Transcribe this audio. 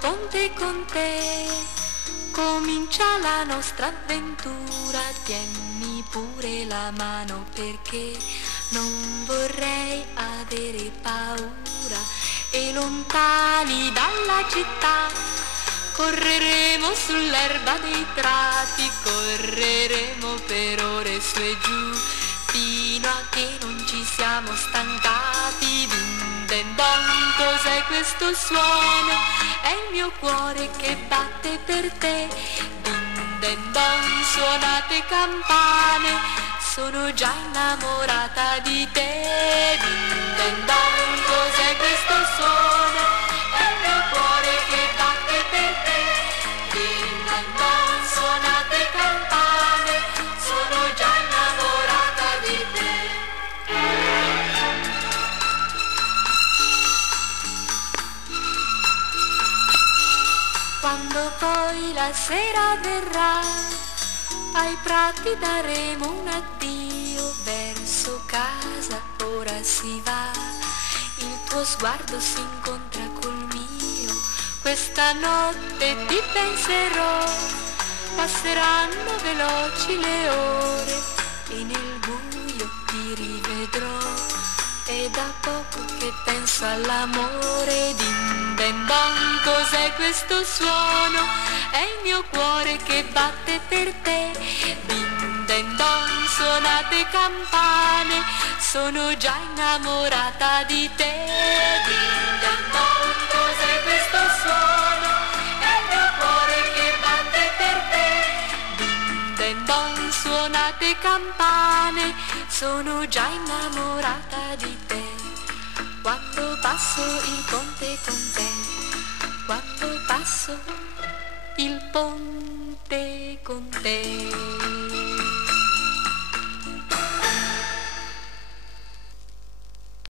ponte con te, comincia la nostra avventura, tienimi pure la mano perché non vorrei avere paura. E lontani dalla città correremo sull'erba dei prati, correremo per ore su e giù fino a che non ci siamo stancati. Din den don, cos'è questo suono? È il mio cuore che batte per te. Din den don, suonate campane, sono già innamorata di te. Din den don, cos'è questo suono? È il mio cuore che batte per te. Din den don, suonate campane, sono già innamorata di te. Quando poi la sera verrà, ai prati daremo un addio, verso casa ora si va, il tuo sguardo si incontra col mio, questa notte ti penserò, passeranno veloci le ore e nel buio ti rivedrò, è da poco che penso all'amore. Din den don, cos'è questo suono? È il mio cuore che batte per te. Din den don, suonate campane, sono già innamorata di te. Din den don, cos'è questo suono? È il mio cuore che batte per te. Din den don, suonate campane, sono già innamorata di te. Quando passo il ponte con te, quando passo il ponte con te.